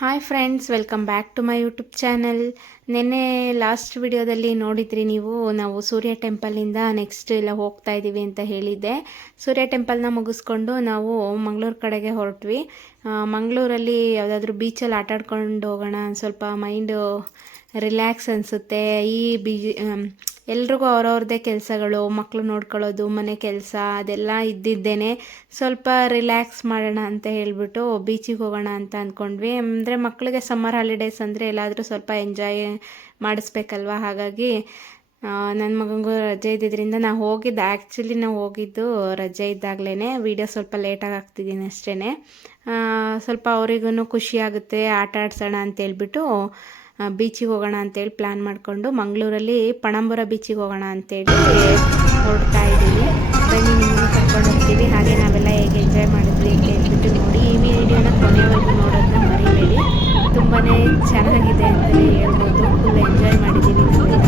Hi friends, welcome back to my YouTube channel. ನಿನ್ನೆ last ವಿಡಿಯೋದಲ್ಲಿ ನೋಡಿದ್ರಿ ನೀವು, ನಾವು ಸೂರ್ಯ ಟೆಂಪಲಿಂದ ನೆಕ್ಸ್ಟ್ ಎಲ್ಲ ಹೋಗ್ತಾ ಇದ್ದೀವಿ ಅಂತ ಹೇಳಿದ್ದೆ. ಸೂರ್ಯ ಟೆಂಪಲ್ನ ಮುಗಿಸ್ಕೊಂಡು ನಾವು ಮಂಗಳೂರು ಕಡೆಗೆ ಹೊರಟ್ವಿ. ಮಂಗಳೂರಲ್ಲಿ ಯಾವುದಾದ್ರೂ ಬೀಚಲ್ಲಿ ಆಟಾಡ್ಕೊಂಡು ಹೋಗೋಣ, ಸ್ವಲ್ಪ ಮೈಂಡು ರಿಲ್ಯಾಕ್ಸ್ ಅನಿಸುತ್ತೆ. ಈ ಎಲ್ರಿಗೂ ಅವ್ರವ್ರದ್ದೇ ಕೆಲಸಗಳು, ಮಕ್ಕಳು ನೋಡ್ಕೊಳ್ಳೋದು, ಮನೆ ಕೆಲಸ ಅದೆಲ್ಲ ಇದ್ದಿದ್ದೇನೆ. ಸ್ವಲ್ಪ ರಿಲ್ಯಾಕ್ಸ್ ಮಾಡೋಣ ಅಂತ ಹೇಳಿಬಿಟ್ಟು ಬೀಚಿಗೆ ಹೋಗೋಣ ಅಂತ ಅಂದ್ಕೊಂಡ್ವಿ. ಅಂದರೆ ಮಕ್ಕಳಿಗೆ ಸಮ್ಮರ್ ಹಾಲಿಡೇಸ್ ಅಂದರೆ ಎಲ್ಲಾದರೂ ಸ್ವಲ್ಪ ಎಂಜಾಯ್ ಮಾಡಿಸ್ಬೇಕಲ್ವ. ಹಾಗಾಗಿ ನನ್ನ ಮಗನಿಗೂ ರಜೆ ಇದ್ದಿದ್ದರಿಂದ ಆ್ಯಕ್ಚುಲಿ ನಾವು ಹೋಗಿದ್ದು ರಜೆ ಇದ್ದಾಗಲೇ. ವೀಡಿಯೋ ಸ್ವಲ್ಪ ಲೇಟಾಗಿ ಹಾಕ್ತಿದ್ದೀನಿ ಅಷ್ಟೇ. ಸ್ವಲ್ಪ ಅವರಿಗೂ ಖುಷಿಯಾಗುತ್ತೆ, ಆಟ ಆಡ್ಸೋಣ ಅಂತೇಳ್ಬಿಟ್ಟು ಬೀಚಿಗೆ ಹೋಗೋಣ ಅಂತೇಳಿ ಪ್ಲ್ಯಾನ್ ಮಾಡಿಕೊಂಡು ಮಂಗಳೂರಲ್ಲಿ ಪಣಂಬುರ ಬೀಚಿಗೆ ಹೋಗೋಣ ಅಂತೇಳಿ ಹೊರಡ್ತಾ ಇದ್ದೀವಿ. ಬನ್ನಿ, ನಿಮ್ಮನ್ನು ಕರ್ಕೊಂಡು ಹೋಗ್ತೀವಿ. ಹಾಗೆ ನಾವೆಲ್ಲ ಹೇಗೆ ಎಂಜಾಯ್ ಮಾಡಿದ್ವಿ ಅಂತ ಹೇಳ್ಬಿಟ್ಟು ನೋಡಿ. ಈ ವಿಡಿಯೋನ ಕೊನೆವರೆಗೂ ನೋಡೋದನ್ನ ಮರಿಬೇಡಿ. ತುಂಬಾ ಚೆನ್ನಾಗಿದೆ ಅಂತಲೇ ಹೇಳ್ಬೋದು. ಫುಲ್ ಎಂಜಾಯ್ ಮಾಡಿದ್ದೀವಿ ನಾವೆಲ್ಲ.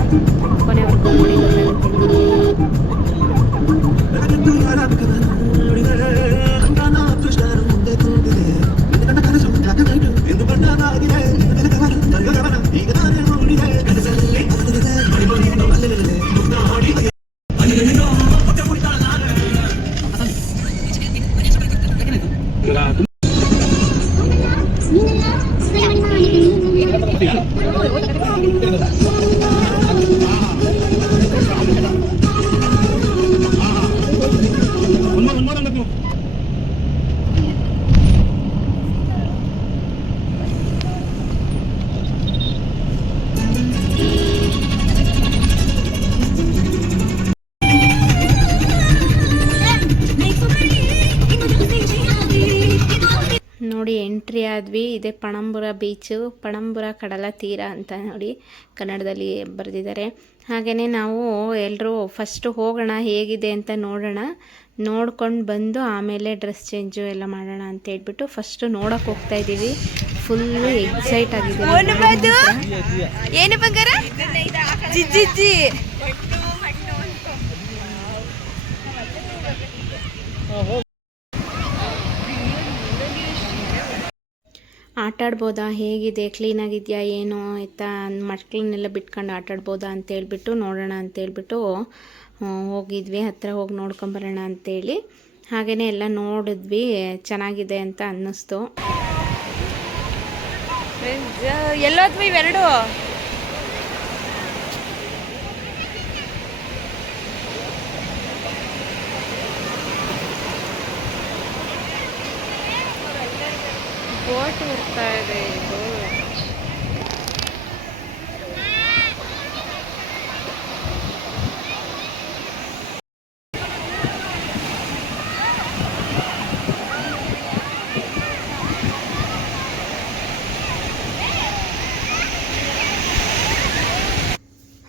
ಕೊನೆವರೆಗೂ ನೋಡಿ, ಗೊತ್ತಾಗುತ್ತೆ ನಿಮಗೆ. ನೋಡಿ, ಎಂಟ್ರಿ ಆದ್ವಿ. ಇದೇ ಪಣಂಬುರ ಬೀಚು, ಪಣಂಬುರ ಕಡಲ ತೀರ ಅಂತ ನೋಡಿ ಕನ್ನಡದಲ್ಲಿ ಬರೆದಿದ್ದಾರೆ. ಹಾಗೆಯೇ ನಾವು ಎಲ್ಲರೂ ಫಸ್ಟು ಹೋಗೋಣ, ಹೇಗಿದೆ ಅಂತ ನೋಡೋಣ. ನೋಡ್ಕೊಂಡು ಬಂದು ಆಮೇಲೆ ಡ್ರೆಸ್ ಚೇಂಜು ಎಲ್ಲ ಮಾಡೋಣ ಅಂತ ಹೇಳ್ಬಿಟ್ಟು ಫಸ್ಟು ನೋಡೋಕೆ ಹೋಗ್ತಾ ಇದ್ದೀವಿ. ಫುಲ್ಲು ಎಕ್ಸೈಟ್ ಆಗಿದ್ದೀವಿ. ಏನು ಬಂಗಾರ ಜಿಜ್ಜಿ ಆಟಾಡ್ಬೋದಾ, ಹೇಗಿದೆ, ಕ್ಲೀನಾಗಿದೆಯಾ ಏನು ಆಯಿತಾ, ಮಕ್ಕಳನ್ನೆಲ್ಲ ಬಿಟ್ಕೊಂಡು ಆಟಾಡ್ಬೋದಾ ಅಂತೇಳ್ಬಿಟ್ಟು ನೋಡೋಣ ಅಂತೇಳ್ಬಿಟ್ಟು ಹೋಗಿದ್ವಿ. ಹತ್ತಿರ ಹೋಗಿ ನೋಡ್ಕೊಂಬರೋಣ ಅಂತೇಳಿ. ಹಾಗೆಯೇ ಎಲ್ಲ ನೋಡಿದ್ವಿ, ಚೆನ್ನಾಗಿದೆ ಅಂತ ಅನ್ನಿಸ್ತು. ಎಲ್ಲೋದ್ವಿ ಇವೆರಡು? ಬೋಟ್ ಬರ್ತಾ ಇದೆ ಇದು.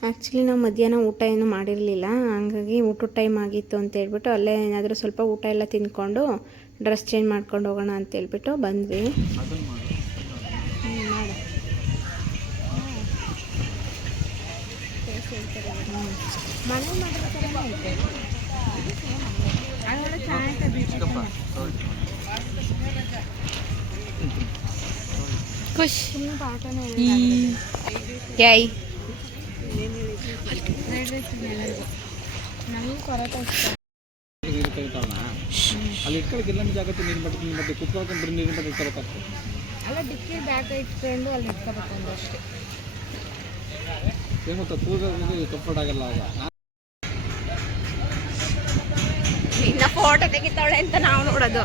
ಆ್ಯಕ್ಚುಲಿ ನಾವು ಮಧ್ಯಾಹ್ನ ಊಟ ಏನು ಮಾಡಿರಲಿಲ್ಲ. ಹಂಗಾಗಿ ಊಟದ ಟೈಮ್ ಆಗಿತ್ತು ಅಂತ ಹೇಳ್ಬಿಟ್ಟು ಅಲ್ಲೇ ಏನಾದರೂ ಸ್ವಲ್ಪ ಊಟ ಎಲ್ಲ ತಿಂದ್ಕೊಂಡು ಡ್ರೆಸ್ ಚೇಂಜ್ ಮಾಡ್ಕೊಂಡು ಹೋಗೋಣ ಅಂತೇಳ್ಬಿಟ್ಟು ಬಂದ್ವಿ. ಖುಷ್ ಯಾಯ್ ಅಲ್ಲಿ ಇಟ್ಕೊಳ್ಳೋಕೆ ಎಲ್ಲ ಜಾಗತ್ತೆ. ನೀರು ಮತ್ತೆ ಕುತ್ಕೊಂಡು ನೀರಿನ ಬಟ್ಟೆ ಇಟ್ಕೋಬೇಕಾಗ್ತದೆ. ಅಲ್ಲ, ಡಿಕ್ಕಿ ಬ್ಯಾಗ್ ಇಟ್ಕೊಂಡು ಅಲ್ಲಿ ಇಟ್ಕೋಬೇಕು ಅಷ್ಟೇ. ಏನು ಕಂಫರ್ಟ್ ಆಗಲ್ಲ. ಇನ್ನ ಫೋಟೋ ತೆಗಿತಾಳೆ ಅಂತ ನಾವು ನೋಡೋದು.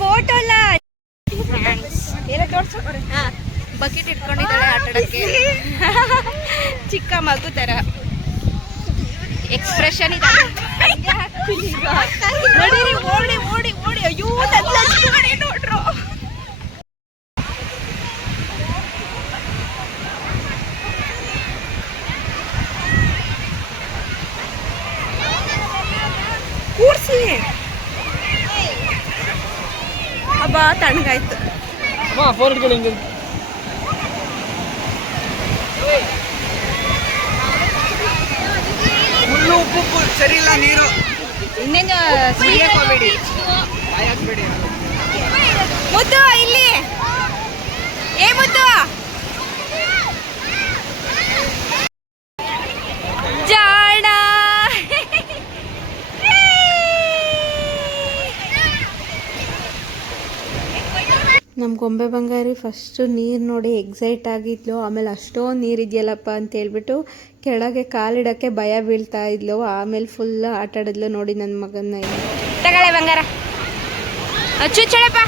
ಫೋಟೋ ಅಲ್ಲ, ಬಕೆಟ್ ಇಟ್ಕೊಂಡಿದ್ದಾಳೆ ಆಟಾಡಕ್ಕೆ. ಚಿಕ್ಕ ಮಗು ತರ ಎಕ್ಸ್ಪ್ರೆಷನ್ ಇದೆ. ನೋಡಿರಿ, ಓಡಿ ಓಡಿ ಓಡಿ, ಅಯ್ಯೋ ನೋಡ್ರು. ಕೂರ್ಸಿ ಹಬ್ಬ ತಣ್ಣಗಾಯ್ತು. ಮುಳ್ಳು ಉಪ್ಪು ಸರಿ ಇಲ್ಲ ನೀರು. ಇನ್ನೇನು ಸುಳಿಯಕ್ಕೆ ಹೋಗ್ಬೇಡಿ. ಮುದ್ದು ಇಲ್ಲಿ, ಏ ಮುದ್ದು ಗೊಂಬೆ ಬಂಗಾರಿ ಫಸ್ಟು ನೀರು ನೋಡಿ ಎಕ್ಸೈಟ್ ಆಗಿದ್ಲು. ಆಮೇಲೆ ಅಷ್ಟೊಂದು ನೀರಿದೆಯಲ್ಲಪ್ಪ ಅಂತ ಹೇಳ್ಬಿಟ್ಟು ಕೆಳಗೆ ಕಾಲಿಡೋಕ್ಕೆ ಭಯ ಬೀಳ್ತಾ ಇದ್ಲು. ಆಮೇಲೆ ಫುಲ್ ಆಟ ಆಡಿದ್ಲು ನೋಡಿ ನನ್ನ ಮಗನ. ತಗೊಳ್ಳೆ ಬಂಗಾರ ಚುಚ್ಚಳಪ್ಪ.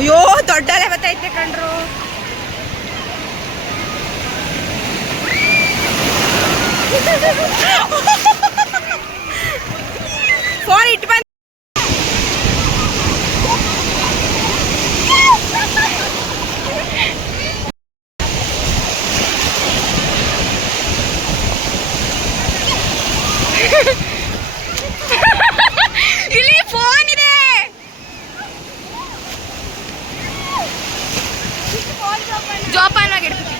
ಅಯ್ಯೋ ದೊಡ್ಡಲೆ ಬತ್ತೈತೆ ಕಣ್ರು. ಫೋನ್ ಇಟ್ಟು ಬಂದು ಇಲ್ಲಿ ಫೋನ್ ಇದೆ. ಜೋಪಾನವಾಗಿ ಇಡ್ತೀವಿ.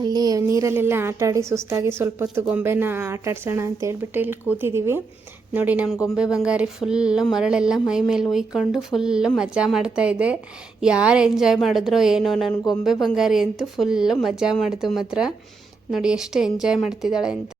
ಅಲ್ಲಿ ನೀರಲ್ಲೆಲ್ಲ ಆಟಾಡಿ ಸುಸ್ತಾಗಿ ಸ್ವಲ್ಪ ಹೊತ್ತು ಗೊಂಬೆನ ಆಟಾಡ್ಸೋಣ ಅಂತ ಹೇಳ್ಬಿಟ್ಟು ಇಲ್ಲಿ ಕೂತಿದ್ದೀವಿ ನೋಡಿ. ನಮ್ಮ ಗೊಂಬೆ ಬಂಗಾರಿ ಫುಲ್ಲು ಮರಳೆಲ್ಲ ಮೈ ಮೇಲೆ ಉಯ್ಕೊಂಡು ಫುಲ್ಲು ಮಜಾ ಮಾಡ್ತಾಯಿದೆ. ಯಾರು ಎಂಜಾಯ್ ಮಾಡಿದ್ರೋ ಏನೋ, ನನ್ನ ಗೊಂಬೆ ಬಂಗಾರಿ ಅಂತೂ ಫುಲ್ಲು ಮಜಾ ಮಾಡ್ತು ಮಾತ್ರ. ನೋಡಿ ಎಷ್ಟು ಎಂಜಾಯ್ ಮಾಡ್ತಿದ್ದಾಳೆ ಅಂತ.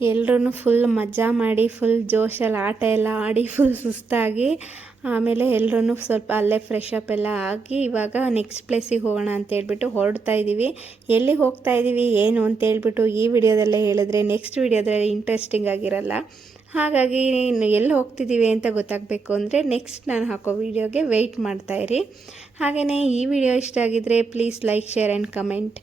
ಎಲ್ಲರೂ ಫುಲ್ ಮಜಾ ಮಾಡಿ ಫುಲ್ ಜೋಶಲ್ಲಿ ಆಟ ಎಲ್ಲ ಆಡಿ ಫುಲ್ ಸುಸ್ತಾಗಿ ಆಮೇಲೆ ಎಲ್ಲರೂ ಸ್ವಲ್ಪ ಅಲ್ಲೇ ಫ್ರೆಶ್ ಅಪ್ ಎಲ್ಲ ಆಗಿ ಇವಾಗ ನೆಕ್ಸ್ಟ್ ಪ್ಲೇಸಿಗೆ ಹೋಗೋಣ ಅಂತೇಳ್ಬಿಟ್ಟು ಹೊರಡ್ತಾ ಇದ್ದೀವಿ. ಎಲ್ಲಿಗೆ ಹೋಗ್ತಾ ಇದ್ದೀವಿ ಏನು ಅಂತೇಳ್ಬಿಟ್ಟು ಈ ವಿಡಿಯೋದಲ್ಲೇ ಹೇಳಿದ್ರೆ ನೆಕ್ಸ್ಟ್ ವಿಡಿಯೋದಲ್ಲಿ ಇಂಟ್ರೆಸ್ಟಿಂಗ್ ಆಗಿರಲ್ಲ. ಹಾಗಾಗಿ ಎಲ್ಲಿ ಹೋಗ್ತಿದ್ದೀವಿ ಅಂತ ಗೊತ್ತಾಗಬೇಕು ಅಂದರೆ ನೆಕ್ಸ್ಟ್ ನಾನು ಹಾಕೋ ವಿಡಿಯೋಗೆ ವೆಯ್ಟ್ ಮಾಡ್ತಾಯಿರಿ. ಹಾಗೆಯೇ ಈ ವಿಡಿಯೋ ಇಷ್ಟ ಆಗಿದ್ದರೆ please like, share and comment.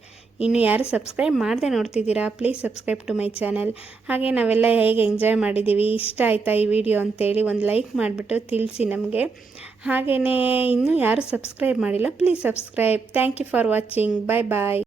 ಇನ್ನು ಯಾರು ಸಬ್ಸ್ಕ್ರೈಬ್ ಮಾಡದೆ ನೋಡ್ತಿದ್ದೀರಾ please subscribe to my channel. ಹಾಗೆ ನಾವೆಲ್ಲ ಹೇಗೆ ಎಂಜಾಯ್ ಮಾಡಿದ್ದೀವಿ, ಇಷ್ಟ ಆಯಿತಾ ಈ ವಿಡಿಯೋ ಅಂತೇಳಿ ಒಂದು ಲೈಕ್ ಮಾಡಿಬಿಟ್ಟು ತಿಳಿಸಿ ನಮಗೆ. ಹಾಗೆಯೇ ಇನ್ನೂ ಯಾರು ಸಬ್ಸ್ಕ್ರೈಬ್ ಮಾಡಿಲ್ಲ please subscribe. Thank you for watching. Bye bye.